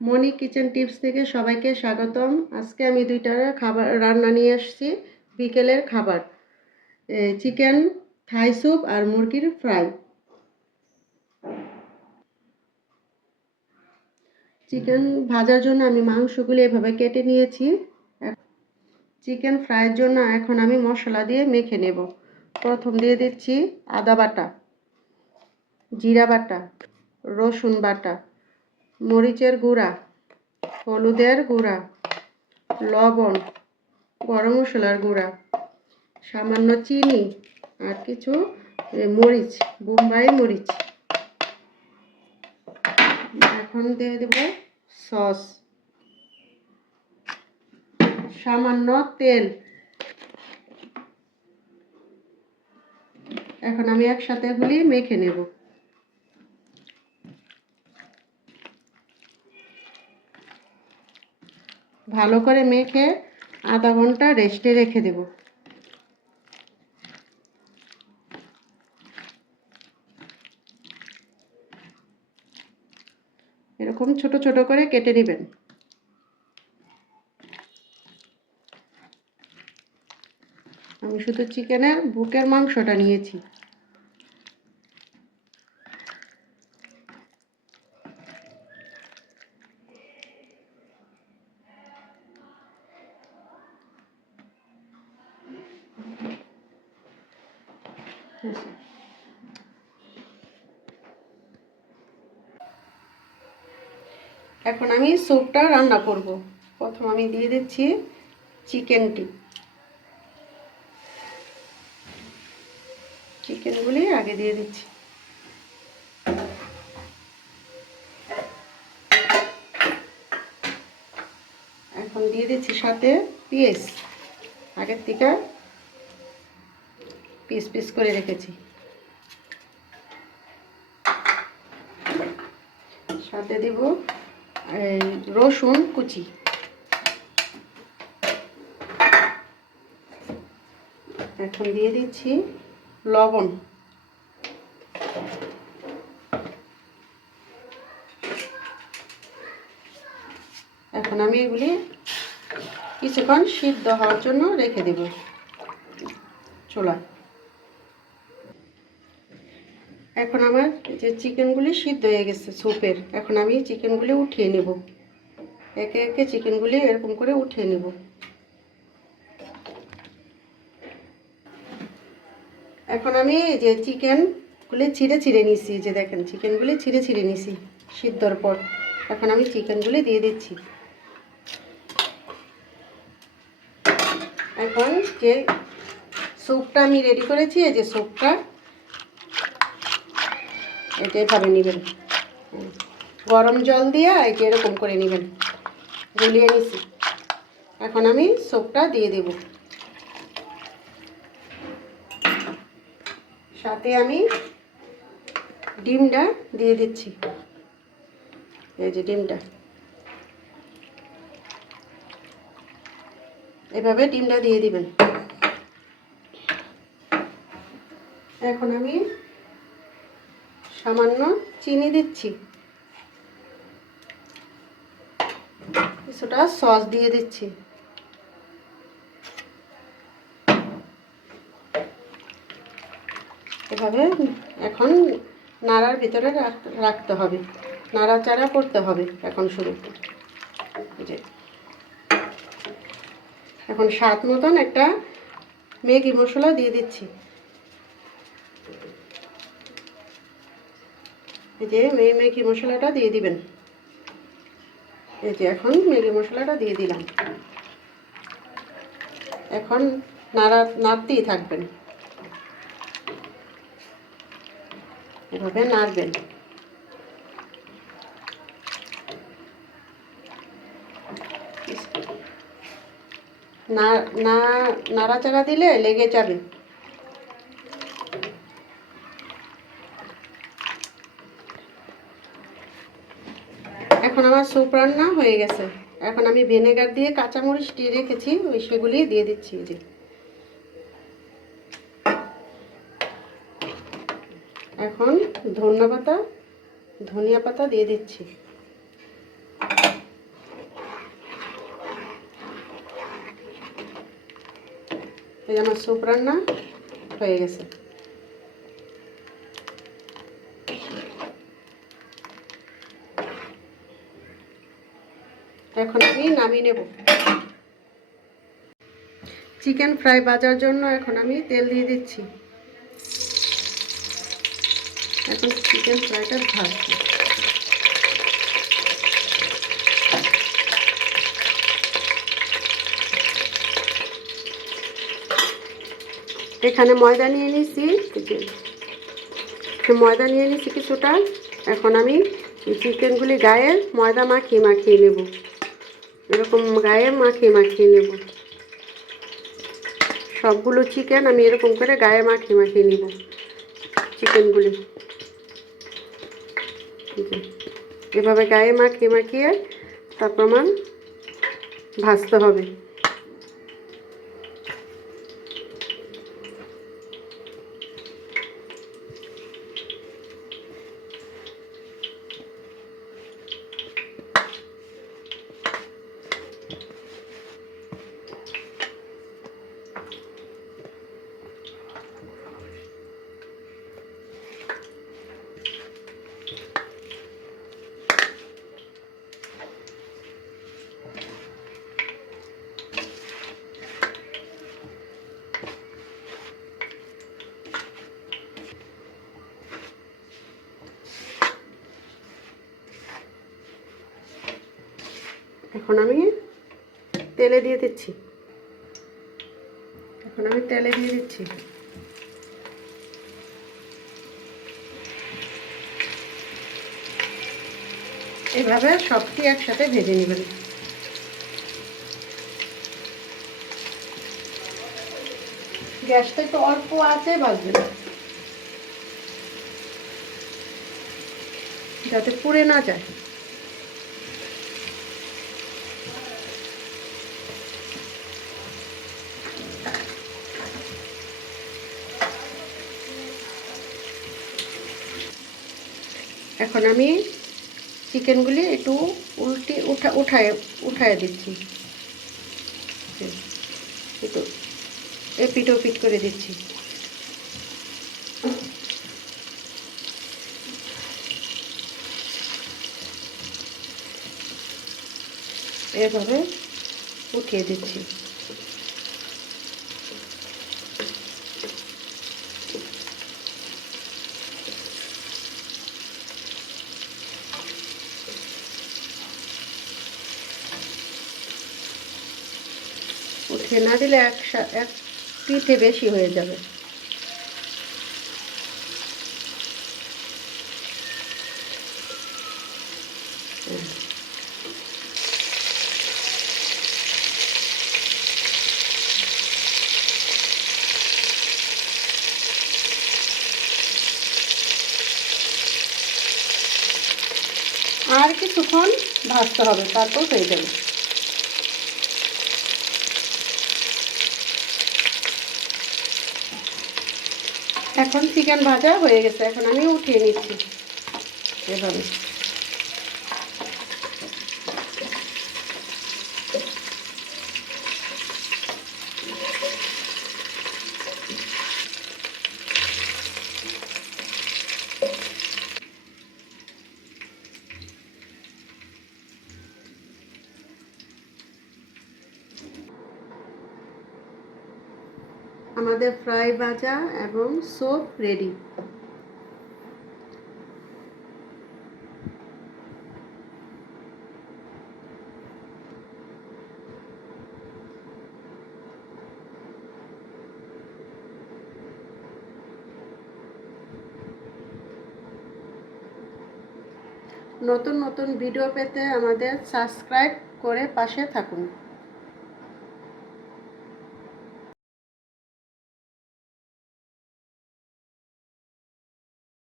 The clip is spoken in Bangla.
মনি কিচেন টিপস থেকে সবাইকে স্বাগতম। আজকে আমি দুইটা খাবার রান্না নিয়ে আসছি, বিকেলের খাবার। চিকেন থাই স্যুপ আর মুরগির ফ্রাই। চিকেন ভাজার জন্য আমি মাংসগুলি এভাবে কেটে নিয়েছি। চিকেন ফ্রাইয়ের জন্য এখন আমি মশলা দিয়ে মেখে নেব। প্রথম দিয়ে দিচ্ছি আদা বাটা, জিরা বাটা, রসুন বাটা, মরিচের গুঁড়া, হলুদের গুঁড়া, লবণ, গরম মশলার গুঁড়া, সামান্য চিনি আর কিছু মরিচ, বোম্বাই মরিচ। এখন দিয়ে দেব সস, সামান্য তেল। এখন আমি একসাথে এগুলি মেখে নেব। ভালো করে মেখে আধা ঘন্টা রেস্টে রেখে দেব। এরকম ছোট ছোট করে কেটে নেবেন। আমি শুধু চিকেনের বুকের মাংসটা নিয়েছি। এখন আমি স্যুপটা রান্না করব। প্রথম আমি দিয়ে দিচ্ছি চিকেনগুলি আগে দিয়ে দিচ্ছি। এখন দিয়ে দিচ্ছি সাথে পেঁয়াজ, আগের থেকে পিস পিস করে রেখেছি। সাথে দিব রসুন কুচি। এখন দিয়ে দিচ্ছি লবণ। এখন আমি এগুলি কিছুক্ষণ সিদ্ধ হওয়ার জন্য রেখে দেব চুলায়। এখন আমার যে চিকেনগুলি সিদ্ধ হয়ে গেছে স্যুপের, এখন আমি চিকেনগুলি উঠিয়ে নেব। একে একে চিকেনগুলি এরকম করে উঠিয়ে নেব। এখন আমি যে চিকেনগুলি ছিঁড়ে ছিঁড়ে নিছি, যে দেখেন চিকেনগুলি ছিঁড়ে ছিঁড়ে নিছি সিদ্ধর পর। এখন আমি চিকেনগুলি দিয়ে দিচ্ছি। এখন যে স্যুপটা আমি রেডি করেছি, এই যে স্যুপটা এটা এভাবে নেবেন, গরম জল দিয়ে এই যে এরকম করে নেবেন, গুলিয়ে নিছি। এখন আমি স্যুপটা দিয়ে দেব। সাথে আমি ডিমটা দিয়ে দিচ্ছি। এই যে ডিমটা, এভাবে ডিমটা দিয়ে দিবেন। এখন আমি সামান্য চিনি দিচ্ছি, কিছুটা সস দিয়ে দিচ্ছি। এভাবে এখন নাড়ার ভিতরে রাখতে হবে, নাড়াচাড়া করতে হবে। এখন শুরু যে এখন স্বাদ মতন একটা ম্যাগি মশলা দিয়ে দিচ্ছি। এই যে ম্যাগি মশলাটা দিয়ে দিবেন। এই যে এখন ম্যাগি মশলাটা দিয়ে দিলাম। এখন নাড়তেই থাকবেন, এভাবে নাড়বেন। নাড়াচাড়া দিলে লেগে যাবে। এখন আমার স্যুপ রান্না হয়ে গেছে। এখন আমি ভিনেগার দিয়ে কাঁচামরিচ দিয়ে রেখেছি, সেগুলি দিয়ে দিচ্ছি। যে এখন ধনিয়া পাতা দিয়ে দিচ্ছি। এই যে আমার স্যুপ রান্না হয়ে গেছে। এখন আমি নামিয়ে নেব। চিকেন ফ্রাই ভাজার জন্য এখন আমি তেল দিয়ে দিচ্ছি। এখন চিকেন ফ্রাইটা ভাজছি। এখানে ময়দা নিয়ে নিয়েছি, ময়দা নিয়ে নিয়েছি কিছুটা। এখন আমি চিকেনগুলি গায়ে ময়দা মাখিয়ে মাখিয়ে নেব, এরকম গায়ে মাখিয়ে মাখিয়ে নেব। সবগুলো চিকেন আমি এরকম করে গায়ে মাখিয়ে মাখিয়ে নেব চিকেনগুলি। এভাবে গায়ে মাখিয়ে মাখিয়ে তারপর আমার ভাজতে হবে। এখন আমি তেলে দিয়ে দিচ্ছি। এভাবে সবটি একসাথে ভেজে নেবেন। গ্যাসটা একটু অল্প আছে ভাজবেন, যাতে পুড়ে না যায়। এখন আমি চিকেনগুলি একটু উঠায় দিচ্ছি, একটু এপিট ওপিট করে দিচ্ছি। এভাবে উঠিয়ে দিচ্ছি। উঠিয়ে না দিলে এক পিঠে বেশি হয়ে যাবে। আর কিছুক্ষণ ভাজতে হবে, তারপর হয়ে যাবে। এখন চিকেন ভাজা হয়ে গেছে, এখন আমি উঠিয়ে নিচ্ছি এভাবে। আমাদের ফ্রাই ভাজা এবং স্যুপ রেডি। নতুন নতুন ভিডিও পেতে আমাদের সাবস্ক্রাইব করে পাশে থাকুন।